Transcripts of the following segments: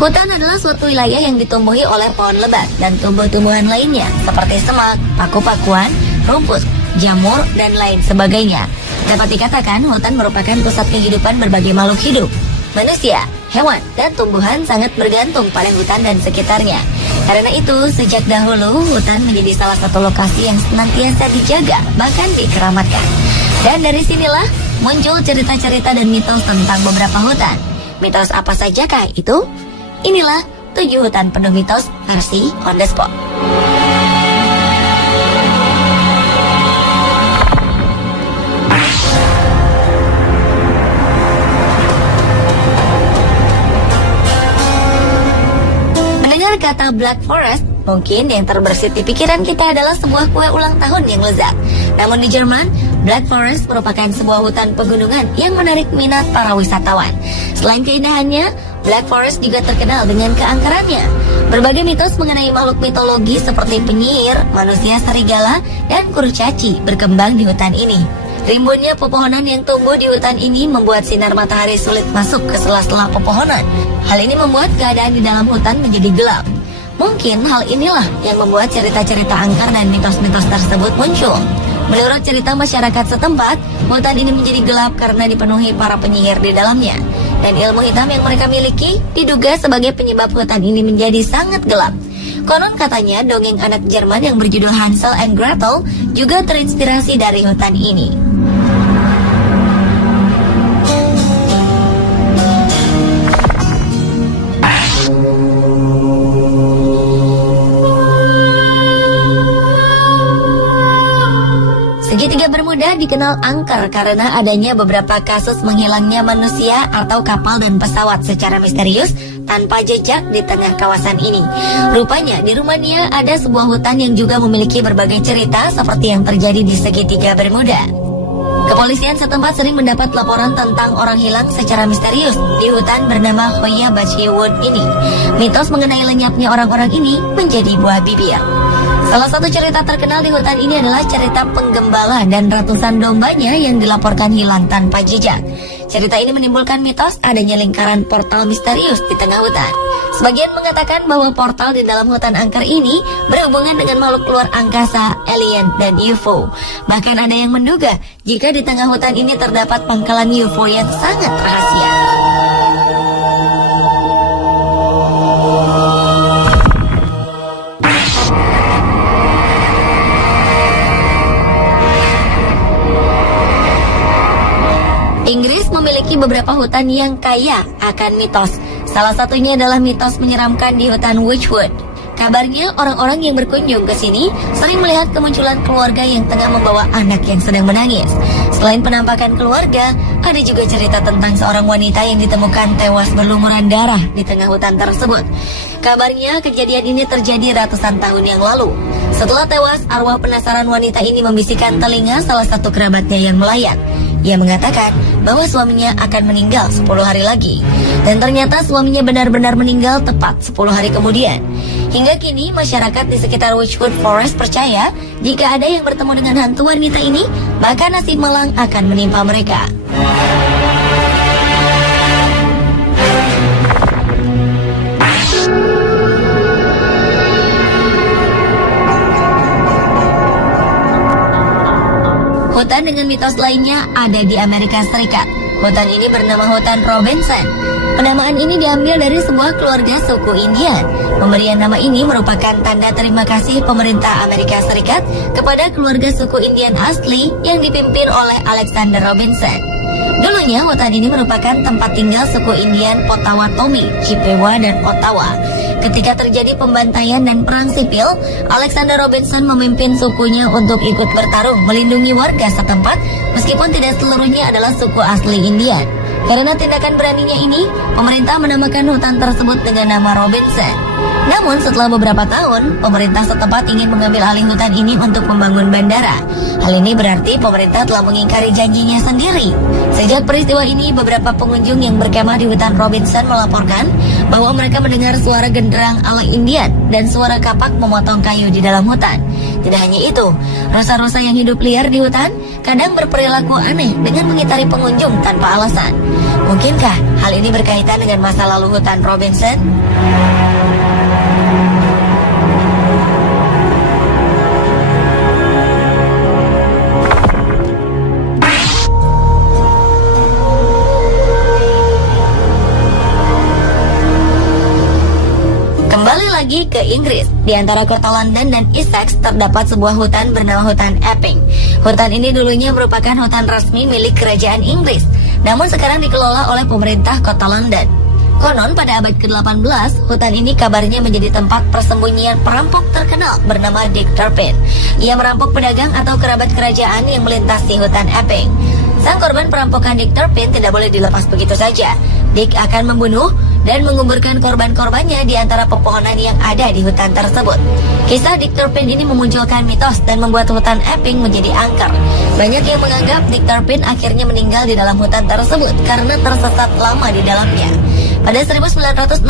Hutan adalah suatu wilayah yang ditumbuhi oleh pohon lebat dan tumbuh-tumbuhan lainnya seperti semak, paku-pakuan, rumput, jamur, dan lain sebagainya. Dapat dikatakan hutan merupakan pusat kehidupan berbagai makhluk hidup. Manusia, hewan, dan tumbuhan sangat bergantung pada hutan dan sekitarnya. Karena itu, sejak dahulu hutan menjadi salah satu lokasi yang senantiasa dijaga, bahkan dikeramatkan. Dan dari sinilah muncul cerita-cerita dan mitos tentang beberapa hutan. Mitos apa sajakah itu? Inilah 7 hutan penuh mitos versi on the spot. Mendengar kata Black Forest, mungkin yang terbersit di pikiran kita adalah sebuah kue ulang tahun yang lezat. Namun di Jerman, Black Forest merupakan sebuah hutan pegunungan yang menarik minat para wisatawan. Selain keindahannya, Black Forest juga terkenal dengan keangkerannya. Berbagai mitos mengenai makhluk mitologi seperti penyihir, manusia serigala, dan kurcaci berkembang di hutan ini. Rimbunnya pepohonan yang tumbuh di hutan ini membuat sinar matahari sulit masuk ke sela-sela pepohonan. Hal ini membuat keadaan di dalam hutan menjadi gelap. Mungkin hal inilah yang membuat cerita-cerita angker dan mitos-mitos tersebut muncul. Menurut cerita masyarakat setempat, hutan ini menjadi gelap karena dipenuhi para penyihir di dalamnya. Dan ilmu hitam yang mereka miliki diduga sebagai penyebab hutan ini menjadi sangat gelap. Konon katanya dongeng anak Jerman yang berjudul Hansel and Gretel juga terinspirasi dari hutan ini. Segitiga Bermuda dikenal angker karena adanya beberapa kasus menghilangnya manusia atau kapal dan pesawat secara misterius tanpa jejak di tengah kawasan ini. Rupanya di Rumania ada sebuah hutan yang juga memiliki berbagai cerita seperti yang terjadi di Segitiga Bermuda. Kepolisian setempat sering mendapat laporan tentang orang hilang secara misterius di hutan bernama Hoya Baci Wood ini. Mitos mengenai lenyapnya orang-orang ini menjadi buah bibir. Salah satu cerita terkenal di hutan ini adalah cerita penggembala dan ratusan dombanya yang dilaporkan hilang tanpa jejak. Cerita ini menimbulkan mitos adanya lingkaran portal misterius di tengah hutan. Sebagian mengatakan bahwa portal di dalam hutan angker ini berhubungan dengan makhluk luar angkasa, alien, dan UFO. Bahkan ada yang menduga jika di tengah hutan ini terdapat pangkalan UFO yang sangat rahasia. Inggris memiliki beberapa hutan yang kaya akan mitos. Salah satunya adalah mitos menyeramkan di hutan Witchwood. Kabarnya orang-orang yang berkunjung ke sini sering melihat kemunculan keluarga yang tengah membawa anak yang sedang menangis. Selain penampakan keluarga, ada juga cerita tentang seorang wanita yang ditemukan tewas berlumuran darah di tengah hutan tersebut. Kabarnya kejadian ini terjadi ratusan tahun yang lalu. Setelah tewas, arwah penasaran wanita ini membisikkan telinga salah satu kerabatnya yang melayang. Ia mengatakan bahwa suaminya akan meninggal 10 hari lagi. Dan ternyata suaminya benar-benar meninggal tepat 10 hari kemudian. Hingga kini masyarakat di sekitar Witchwood Forest percaya jika ada yang bertemu dengan hantu wanita ini, maka nasib malang akan menimpa mereka. Hutan dengan mitos lainnya ada di Amerika Serikat. Hutan ini bernama Hutan Robinson. Penamaan ini diambil dari sebuah keluarga suku Indian. Pemberian nama ini merupakan tanda terima kasih pemerintah Amerika Serikat kepada keluarga suku Indian asli yang dipimpin oleh Alexander Robinson. Dulunya hutan ini merupakan tempat tinggal suku Indian Potawatomi, Chippewa, dan Ottawa. Ketika terjadi pembantaian dan perang sipil, Alexander Robinson memimpin sukunya untuk ikut bertarung melindungi warga setempat meskipun tidak seluruhnya adalah suku asli Indian. Karena tindakan beraninya ini, pemerintah menamakan hutan tersebut dengan nama Robinson. Namun setelah beberapa tahun, pemerintah setempat ingin mengambil alih hutan ini untuk membangun bandara. Hal ini berarti pemerintah telah mengingkari janjinya sendiri. Sejak peristiwa ini, beberapa pengunjung yang berkemah di hutan Robinson melaporkan bahwa mereka mendengar suara genderang ala Indian dan suara kapak memotong kayu di dalam hutan. Tidak hanya itu, rusa-rusa yang hidup liar di hutan kadang berperilaku aneh dengan mengitari pengunjung tanpa alasan. Mungkinkah Hal ini berkaitan dengan masa lalu hutan Robinson. Kembali lagi ke Inggris, di antara kota London dan Essex terdapat sebuah hutan bernama hutan Epping. Hutan ini dulunya merupakan hutan resmi milik kerajaan Inggris, namun sekarang dikelola oleh pemerintah kota London. Konon pada abad ke-18, hutan ini kabarnya menjadi tempat persembunyian perampok terkenal bernama Dick Turpin. Ia merampok pedagang atau kerabat kerajaan yang melintasi hutan Epping. Sang korban perampokan Dick Turpin tidak boleh dilepas begitu saja. Dick akan membunuh dan menguburkan korban-korbannya di antara pepohonan yang ada di hutan tersebut. Kisah Dick Turpin ini memunculkan mitos dan membuat hutan Epping menjadi angker. Banyak yang menganggap Dick Turpin akhirnya meninggal di dalam hutan tersebut karena tersesat lama di dalamnya. Pada 1966,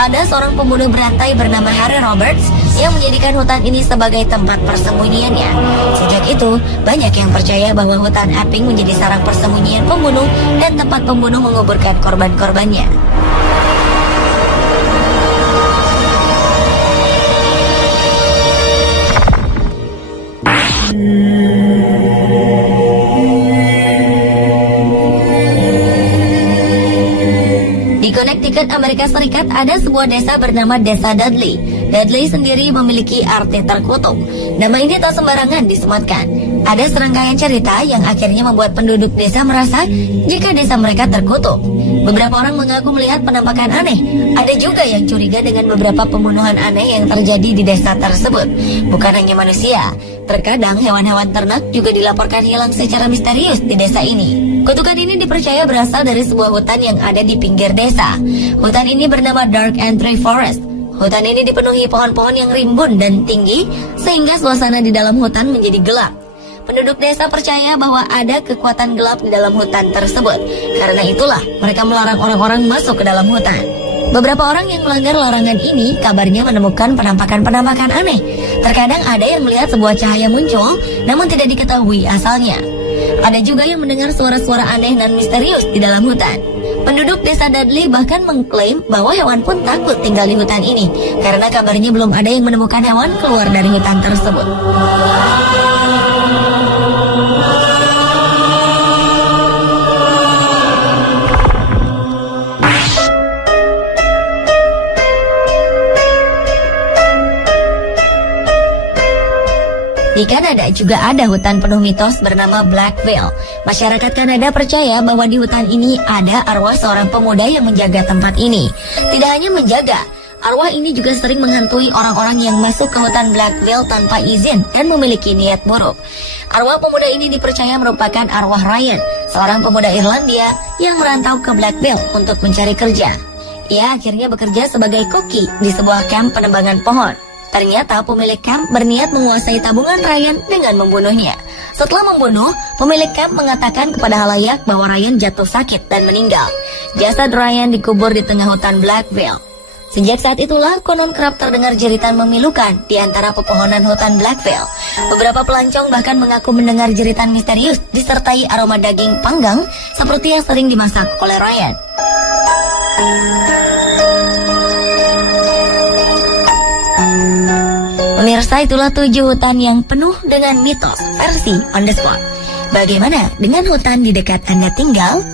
ada seorang pembunuh berantai bernama Harry Roberts yang menjadikan hutan ini sebagai tempat persembunyiannya. Sejak itu, banyak yang percaya bahwa hutan Epping menjadi sarang persembunyian pembunuh dan tempat pembunuh menguburkan korban-korbannya. Di Connecticut, Amerika Serikat ada sebuah desa bernama Desa Dudley. Dudley sendiri memiliki arti terkutuk. Nama ini tak sembarangan disematkan. Ada serangkaian cerita yang akhirnya membuat penduduk desa merasa jika desa mereka terkutuk. Beberapa orang mengaku melihat penampakan aneh. Ada juga yang curiga dengan beberapa pembunuhan aneh yang terjadi di desa tersebut. Bukan hanya manusia, terkadang hewan-hewan ternak juga dilaporkan hilang secara misterius di desa ini. Kutukan ini dipercaya berasal dari sebuah hutan yang ada di pinggir desa. Hutan ini bernama Dark Entry Forest. Hutan ini dipenuhi pohon-pohon yang rimbun dan tinggi, sehingga suasana di dalam hutan menjadi gelap. Penduduk desa percaya bahwa ada kekuatan gelap di dalam hutan tersebut. Karena itulah mereka melarang orang-orang masuk ke dalam hutan. Beberapa orang yang melanggar larangan ini kabarnya menemukan penampakan-penampakan aneh. Terkadang ada yang melihat sebuah cahaya muncul, namun tidak diketahui asalnya. Ada juga yang mendengar suara-suara aneh dan misterius di dalam hutan. Penduduk desa Dudley bahkan mengklaim bahwa hewan pun takut tinggal di hutan ini, karena kabarnya belum ada yang menemukan hewan keluar dari hutan tersebut. Di Kanada juga ada hutan penuh mitos bernama Black Veil. Masyarakat Kanada percaya bahwa di hutan ini ada arwah seorang pemuda yang menjaga tempat ini. Tidak hanya menjaga, arwah ini juga sering menghantui orang-orang yang masuk ke hutan Black Veil tanpa izin dan memiliki niat buruk. Arwah pemuda ini dipercaya merupakan arwah Ryan, seorang pemuda Irlandia yang merantau ke Black Veil untuk mencari kerja. Ia akhirnya bekerja sebagai koki di sebuah kamp penebangan pohon. Ternyata pemilik kamp berniat menguasai tabungan Ryan dengan membunuhnya. Setelah membunuh, pemilik kamp mengatakan kepada halayak bahwa Ryan jatuh sakit dan meninggal. Jasad Ryan dikubur di tengah hutan Black Veil. Sejak saat itulah konon kerap terdengar jeritan memilukan di antara pepohonan hutan Black Veil. Beberapa pelancong bahkan mengaku mendengar jeritan misterius disertai aroma daging panggang seperti yang sering dimasak oleh Ryan. Pemirsa, itulah 7 hutan yang penuh dengan mitos versi on the spot. Bagaimana dengan hutan di dekat Anda tinggal?